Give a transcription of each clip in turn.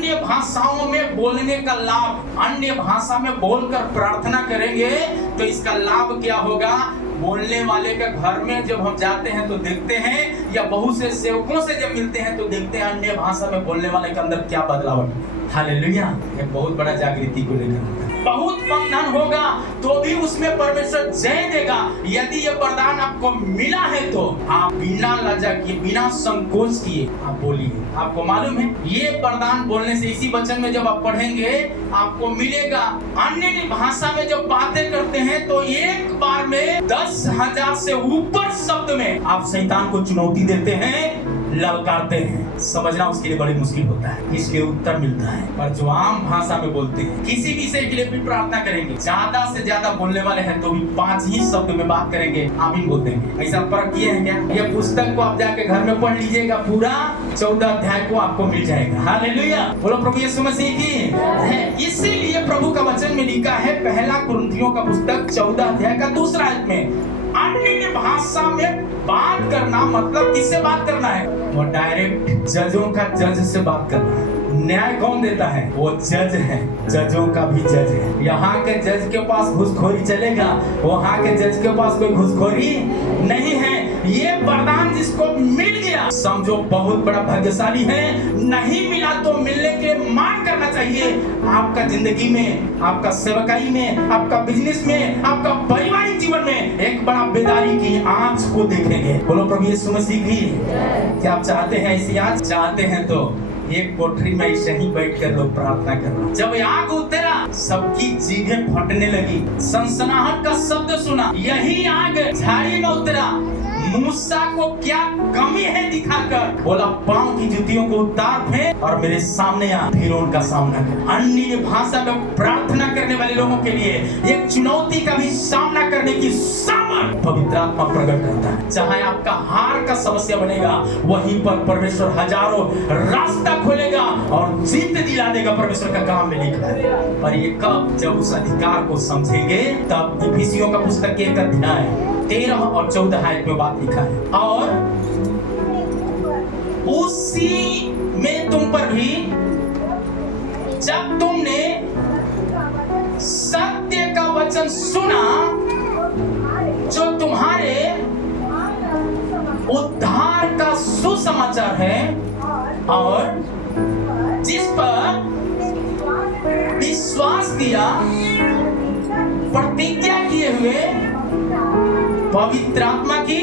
अन्य भाषाओं में बोलने का लाभ, अन्य भाषा में बोलकर प्रार्थना करेंगे तो इसका लाभ क्या होगा? बोलने वाले के घर में जब हम जाते हैं तो देखते हैं, या बहुत से सेवकों से जब मिलते हैं तो देखते हैं अन्य भाषा में बोलने वाले के अंदर क्या बदलाव है। हालेलुया। ये बहुत बड़ा जागृति को लेकर बहुत बंधन होगा तो भी उसमें परमेश्वर जय देगा। यदि ये वरदान आपको मिला है तो आप बिना लज्जा किए, बिना संकोच किए आप बोलिए। आपको मालूम है ये वरदान बोलने से, इसी वचन में जब आप पढ़ेंगे आपको मिलेगा। अन्य भाषा में जब बातें करते हैं तो एक बार में 10,000 से ऊपर शब्द में आप शैतान को चुनौती देते हैं, ललकारते हैं। समझना उसके लिए बड़ी मुश्किल होता है, इसलिए उत्तर मिलता है। पर जो आम भाषा में बोलते हैं, किसी विषय के लिए भी प्रार्थना करेंगे, ज्यादा से ज्यादा बोलने वाले हैं तो भी 5 ही शब्द में बात करेंगे, आमीन बोल देंगे। ऐसा परख किए हैं क्या? ये पुस्तक को आप जाके घर में पढ़ लीजिएगा, पूरा 14 अध्याय को आपको मिल जाएगा। हालेलुया। बोलो प्रभु यीशु मसीह की। इसीलिए प्रभु का वचन में लिखा है, पहला कुरिन्थियों का पुस्तक 14 अध्याय का 2 आयत में, अन्य भाषा में बात करना मतलब किससे बात करना है? वो डायरेक्ट जजों का जज से बात करना है। न्याय कौन देता है? वो जज है, जजों का भी जज है। यहाँ के जज के पास घूसखोरी चलेगा, वहाँ के जज के पास कोई घूसखोरी नहीं है। ये वरदान जिसको मिल गया समझो बहुत बड़ा भाग्यशाली है। नहीं मिला तो मिलने के मान करना चाहिए। आपका जिंदगी में, आपका सेवकाई में, आपका बिजनेस में, आपका पारिवारिक जीवन में एक बड़ा बेदारी की आंच को देखेंगे। बोलो प्रभु यीशु मसीह की। क्या आप चाहते हैं ऐसी आंच? चाहते हैं तो एक कोठरी में ऐसे ही बैठ कर लोग प्रार्थना करना। जब आग उतरा सबकी जीभें फटने लगी, सनसनाहट का शब्द सुना, यही आग झाड़ी में उतरा। मूसा को क्या कमी है दिखाकर बोला, पांव की जूतियों को उतार फेंक और मेरे सामने आ, फिर उनका सामना कर। अन्य भाषा में प्रार्थना करने वाले लोगों के लिए एक चुनौती का भी सामना करने की सामर्थ पवित्र आत्मा प्रकट करता है। चाहे आपका हार का समस्या बनेगा, वहीं पर परमेश्वर हजारों रास्ता खोलेगा और जीत दिला देगा। परमेश्वर का काम में लिखा है। पर ये कब? जब उस अधिकार को समझेंगे तब। इफिसियों का पुस्तक 1 अध्याय 13 और 14 आयत में बात लिखा है, और उसी में तुम पर भी जब तुमने सत्य का वचन सुना जो तुम्हारे उद्धार का सुसमाचार है, और जिस पर विश्वास किया, प्रतिज्ञा किए हुए पवित्र आत्मा की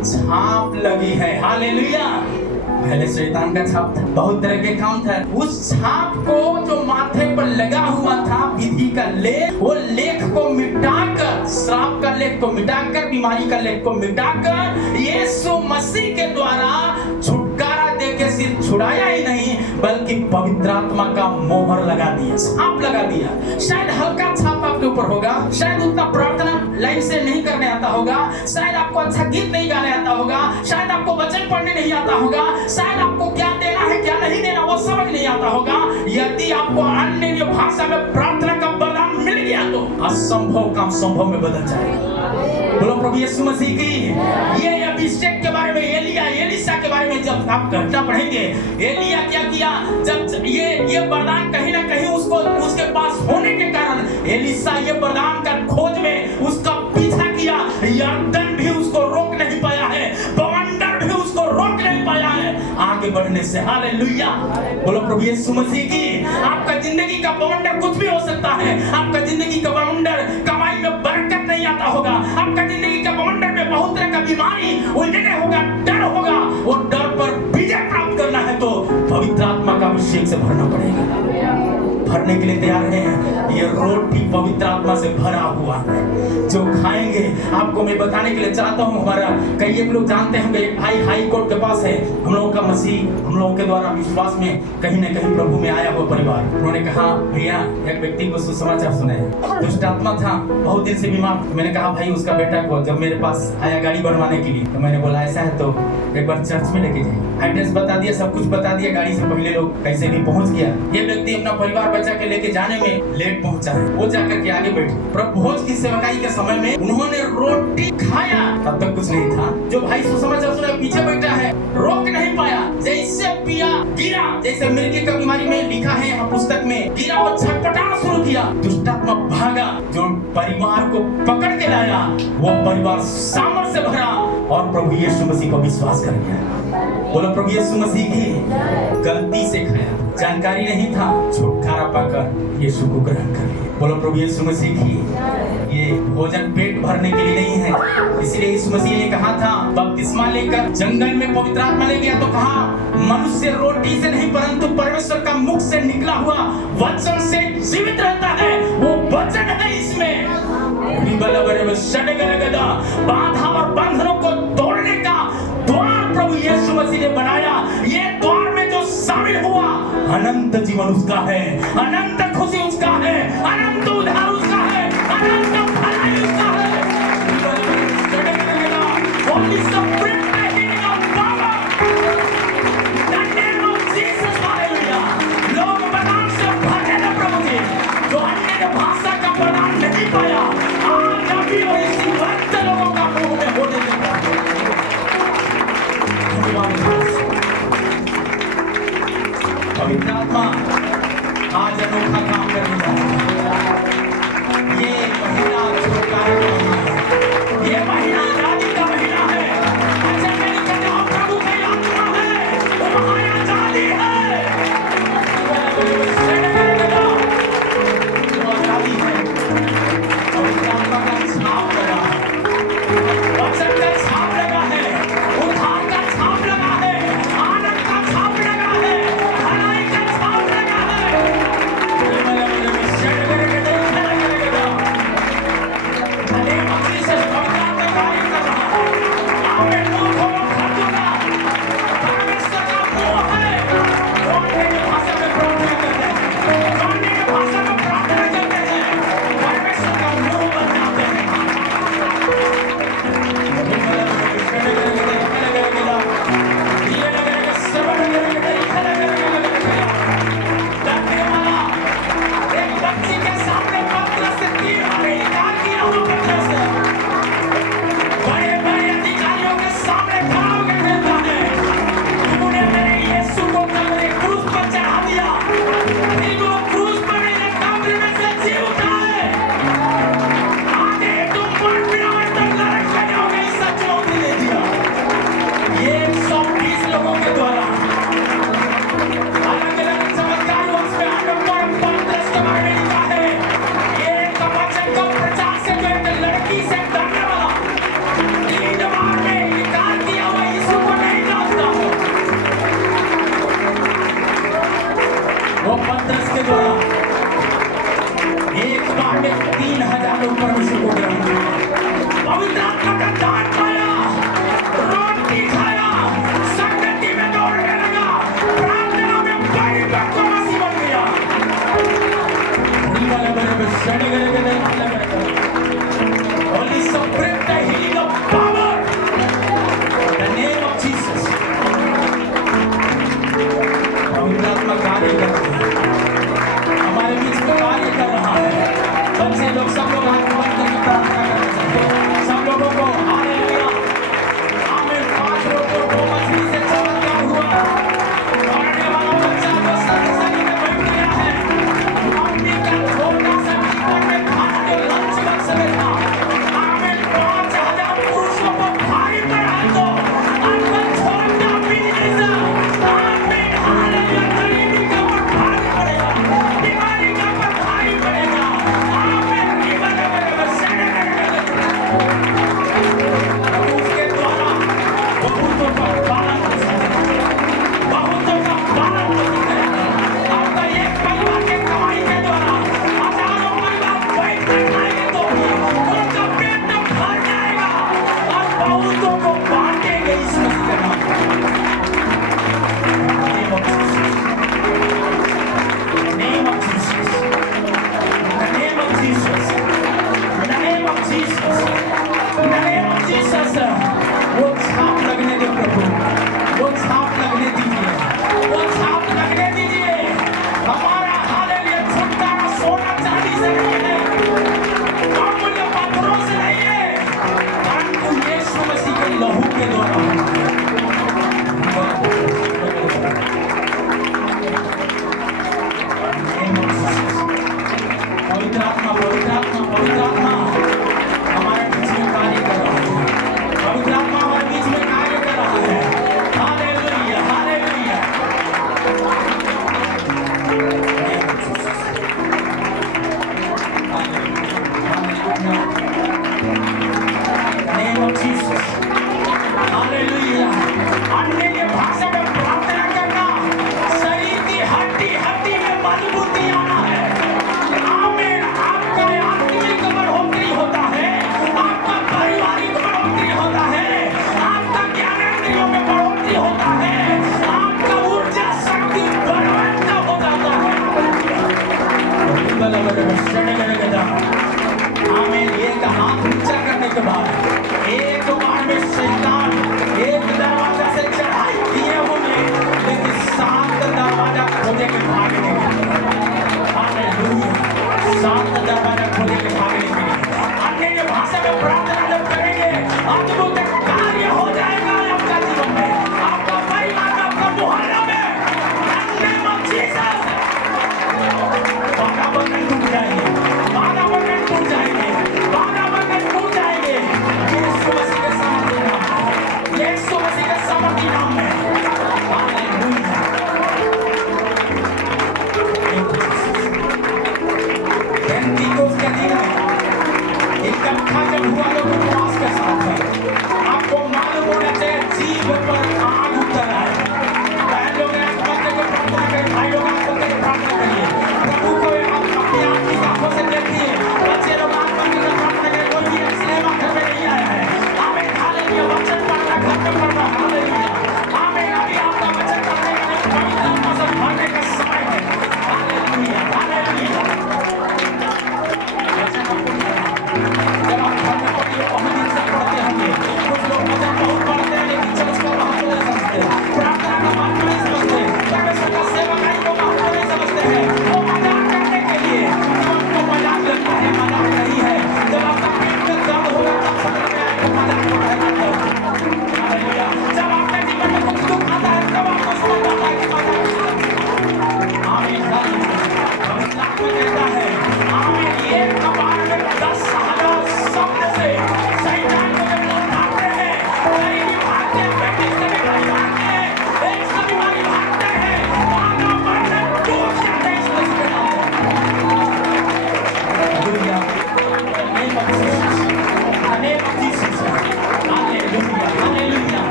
छाप लगी है। हालेलुया। पहले शैतान का छाप था, बहुत तरह के काम था। उस छाप को जो माथे पर लगा हुआ था, विधि का लेख, वो लेख को मिटाकर, श्राप का लेख को मिटाकर, बीमारी का लेख को मिटाकर यीशु मसीह के द्वारा छुटकारा देके सिर्फ छुड़ाया ही नहीं बल्कि पवित्र आत्मा का मोहर लगा दिया, छाप लगा दिया। शायद हल्का छाप आपके ऊपर होगा, शायद उतना प्रार्थना लाइन से नहीं करने आता होगा, शायद आपको अच्छा गीत नहीं गाने आता होगा, शायद आपको वचन पढ़ने नहीं आता होगा, शायद आपको क्या देना है क्या नहीं देना वो समझ नहीं आता होगा। यदि आपको अन्य भाषा में प्रार्थना का वरदान मिल गया तो असंभव काम संभव में बदल जाएगा। बोलो प्रभु यीशु मसीह की। ये अभिषेक के बारे में, एलिशा के बारे में जब आप घटना पढ़ेंगे, एलिया क्या किया, जब ये वरदान कहीं ना कहीं उसके पास होने के कारण एलिशा ये वरदान का खोज में उसका पीछा किया। यरदन भी उसको रोक नहीं पाया है, बवंडर भी उसको रोक नहीं पाया है आगे बढ़ने से। हालेलुया। बोलो प्रभु यीशु मसीह की। आपका जिंदगी का बवंडर कुछ भी हो सकता है। आपका जिंदगी का बवंडर कमाई में बरकत नहीं आता होगा, आपका जिंदगी का बवंडर में बहुत तरह का बीमारी, उलझने होगा, डर होगा। वो डर पर विजय प्राप्त करना है तो पवित्र आत्मा का अभिषेक से भरना पड़ेगा। भरने के लिए तैयार हैं? ये रोटी पवित्र आत्मा से भरा हुआ है जो खाएंगे। आपको मैं बताने के लिए चाहता हूँ, हमारा कई लोग जानते होंगे, एक भाई हाई कोर्ट के पास है। हम लोगों का मसीह, हम लोगों के द्वारा विश्वास में कहीं न कहीं प्रभु में आया हुआ परिवार। उन्होंने कहा, भैया एक व्यक्ति को सुसमाचार सुनाए, दुष्ट आत्मा था, बहुत दिन से बीमार। मैंने कहा भाई उसका बेटा को जब मेरे पास आया गाड़ी बनवाने के लिए, तो मैंने बोला ऐसा है तो एक बार चर्च में लेके जाए। एड्रेस बता दिया, सब कुछ बता दिया, गाड़ी से पहले लोग कैसे भी पहुंच गया। ये व्यक्ति अपना परिवार बच्चा के लेके जाने में लेट पहुंचा है। वो जाकर के आगे बैठे। प्रभु भोज की सेवकाई के समय में उन्होंने रोटी खाया, तब तक कुछ नहीं था। जो भाई सुसमाचार उसने पीछे बैठा है रोक नहीं पाया, जैसे पिया गिरा, जैसे मिर्गी का बीमारी में लिखा है यहाँ पुस्तक में, गिरा और छटपटाना शुरू किया। दुष्टात्मा भागा, जो परिवार को पकड़ के लाया वो परिवार सामर्थ से भरा और प्रभु यीशु मसीह को विश्वास कर गया। बोलो प्रभु यीशु मसीह की। गलती से खाया, जानकारी नहीं था, छुटकारा पाकर यीशु को ग्रहण कर लिया। बोलो प्रभु यीशु मसीह की। ये भोजन पेट भरने के लिए नहीं है, इसलिए यीशु मसीह ने कहा था, बपतिस्मा लेकर जंगल में पवित्र आत्मा ले गया तो कहा, मनुष्य रोटी से नहीं परंतु परमेश्वर का मुख से निकला हुआ वचन से जीवित रहता है। वो वचन है इसमें। बाधा और बंधनों को तोड़ने का द्वार प्रभु यीशु मसीह ने बनाया। ये द्वार में जो शामिल हुआ, अनंत जीवन उसका है, अनंत खुशी उसका है, अनंत उद्धार उसका है, अनंत भलाई उसका है। Holy Spirit taking our power. The name of Jesus, hallelujah. लोग बदाम से भरे थे प्रभु जी, जो अन्य भाषा का बदाम नहीं पाया, आज अभी और इसी वक्त लोगों का मुंह में होने लगा। पवित्र आत्मा आज अनोखा काम करने जा रहा है। ये महीना छुटकारे का महीना है, ये महीना आजादी का महीना है। अच्छा मेरी कन्या प्रभु की आत्मा है, वो वहाँ आजादी है, वो आजादी है। पवित्र आत्मा का छाप लगा है, वचन का छाप लगा है, उद्धार का छाप लगा है, आनंद का छाप लगा है, भलाई का छाप लगा है।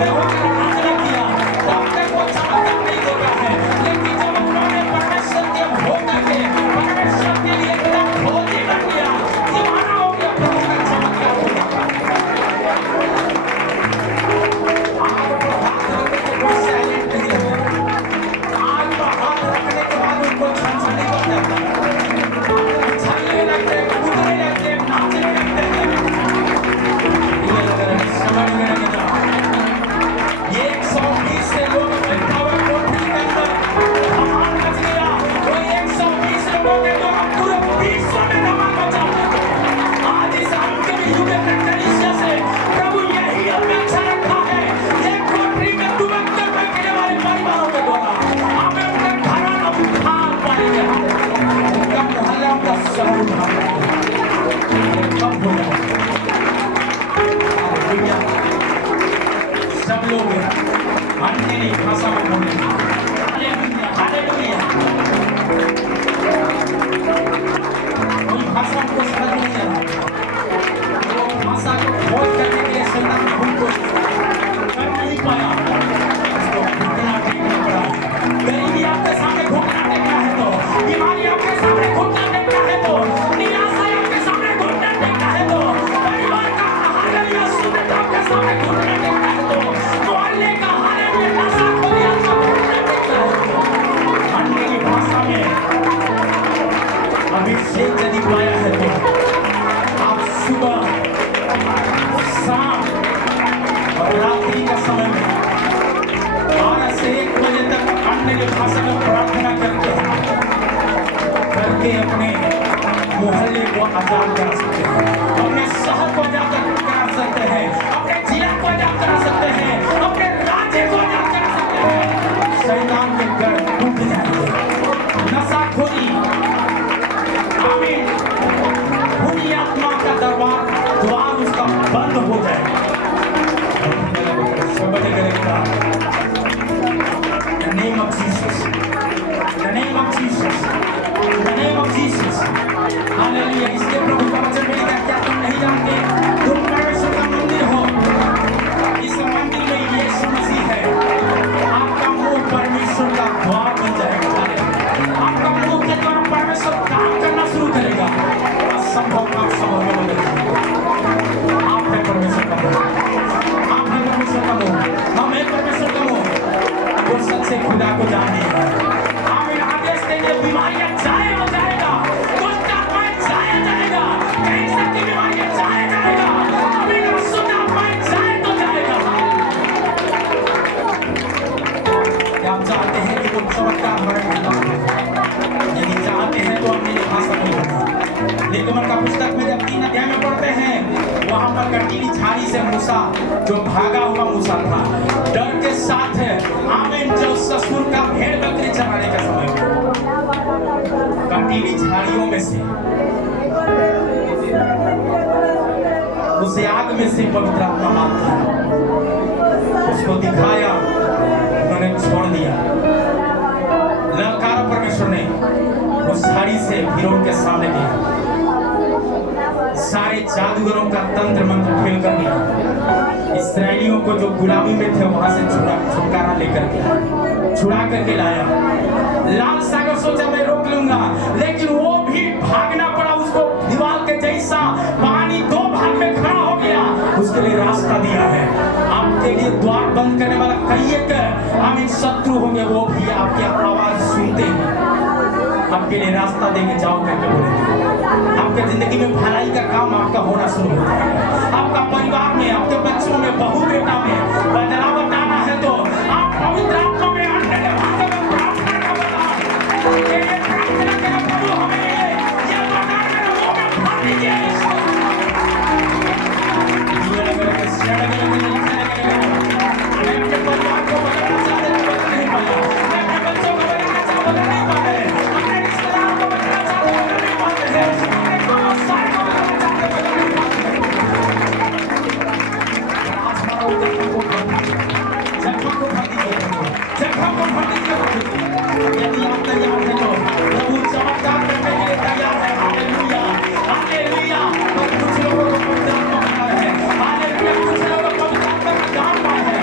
में होकर प्रार्थना किया तब तक वो चमत्कार नहीं देखा है, लेकिन जब उन्होंने परमेश्वर के होकर के परमेश्वर के लिए एकदम भोगी बन गया, दीवाना हो गया, प्रभु का चमत्कार हुआ। आग पर हाथ रखने के बाद साइलेंट नहीं रहते, आग पर हाथ रखने के बाद उनको छनछनी बन जाता है, छलने लगते हैं, कूदने लगते हैं, नाचने लगते हैं। ये लग रहा है समझ में नहीं आ रहा। ये 120 से लोग इकट्ठा हुए कोठरी के अंदर, धमाल मच गया। वो 120 लोगों के द्वारा पूरे विश्व में धमाल मचा। आज इस अंतिम युग के कलीसिया से प्रभु यही अपेक्षा रखा है, एक कोठरी में दुबक कर बैठने वाले परिवारों के द्वारा हमें अपने घराना उद्धार पाएंगे, उनका मोहल्ला का सब उद्धार पाएंगे। कब होगा? हालेलुया। सब लोग अन्य भाषा में बोलेंगे। Hallelujah, hallelujah. कोई भाषा को समझ नहीं आ रहा, वो भाषा को खोज करने के लिए शैतान खूब कोशिश कर नहीं पाया, उसको घुटना टेकना पड़ा। गरीबी आपके सामने घुटना टेकना है तो, बीमारी आपके सामने घुटना टेकना है तो, निराशा आपके सामने घुटना टेकना है तो, परिवार का हालेलुया शून्यता आपके सामने घुटना टेकना है तो, मोहल्ले का हालेलुया नशा खोरी आपको घुटना टेकना है। अन्य की भाषा में अभिषेक यदि पाया है तो आप सुबह, शाम और रात्रि का समय में 12 से 1 बजे तक अन्य भाषा में प्रार्थना करके अपने मोहल्ले को आजाद करा सकते हैं, अपने शहर को आजाद करा सकते हैं, अपने जिला को आजाद करा सकते हैं, अपने राज्य को आजाद करा सकते हैं। शैतान के घर टूट जाएंगे, नशाखोरी, आमीन, बुरी आत्मा का द्वार उसका बंद हो जाएगा। The name of Jesus, the name of Jesus, the name of Jesus, hallelujah. इसके प्रभु का वचन मिलेगा, क्या तुम नहीं जानते तुम परमेश्वर का मंदिर हो, इस मंदिर में यीशु मसीह है। आपका मुंह परमेश्वर का द्वार बन जाएगा, आपका मुंह के द्वारा परमेश्वर काम करना शुरू करेगा, असंभव का संभव में बदलेगा। आप है परमेश्वर का मुंह, आप है परमेश्वर का मुंह, हम है परमेश्वर का मुंह। वो सच्चे खुदा को जानने आमीन। आदेश देंगे, बीमारियां जाए हो जाएगा, दुष्ट आत्माएं जाया जाएगा, कैंसर की बीमारियां जाया जाएगा, आमीन, अशुद्ध आत्माएं जाए तो जाएगा। क्या आप चाहते हैं कि वो चमत्कार हमारे खिलाफ हो? यदि चाहते हैं तो हमने भाषा नहीं होगा। निर्गमन का पुस्तक में जब 3 अध्याय में पढ़ते हैं, वहां पर कटीली झाड़ी से मूसा, जो भागा हुआ मूसा था, डर के साथ है, आमीन, जो ससुर का भेड़ बकरी चराने का समय कटीली झाड़ियों में से, उसे आग में से पवित्र आत्मा मारता है, उसको दिखाया, उन्होंने छोड़ दिया। ललकारा परमेश्वर ने उस झाड़ी से फिरौन के सामने दिया, सारे जादूगरों का तंत्र मंत्र फेल कर दिया। इस्राएलियों को जो गुलामी में थे वहां से छुटकारा लेकर के छुड़ा करके लाया। लाल सागर सोचा मैं रोक लूंगा, लेकिन वो भी भागना पड़ा, उसको दीवार के जैसा पानी 2 भाग में खड़ा हो गया। उसके लिए रास्ता दिया है। आपके लिए द्वार बंद करने वाला कई एक आमीन शत्रु होंगे, वो भी आपकी आवाज सुनते हैं, आपके लिए रास्ता देंगे, जाओ करके बोलेंगे। आपके जिंदगी में भलाई का काम आपका होना शुरू हो जाएगा। आपका परिवार में, आपके बच्चों में, बहू बेटा में बदलाव लाना है तो आप पवित्र आत्मा में अन्य भाषा में प्रार्थना का बदलाव के लिए प्रार्थना करें। प्रभु हमें ये वरदान मेरे मुंह में भर दीजिए। मैं अपने परिवार को बदलना चाहता हूं, बदल नहीं पाया। मैं अपने बच्चों को बदलना चाहता हूं, बदल नहीं पाए। अपने रिश्तेदारों को बदलना चाहता हूं, बदल नहीं पाते हैं। अपने व्यवसाय को बदलना चाहते हैं, बदल नहीं पाते हैं। आज हमारा जख्म को भर दीजिए, जख्म को भर दीजिए, जख्म को भर दीजिए। यदि आप तैयार हैं तो प्रभु चमत्कार करने के लिए तैयार है। Hallelujah, hallelujah. और कुछ लोगों को पवित्र आत्मा मिला है, हालेलुया। कुछ लोगों को पवित्र आत्मा का दान पाया है।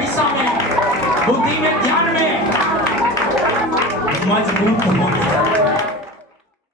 पैसा में, बुद्धि में, ज्ञान में मजबूत होंगे।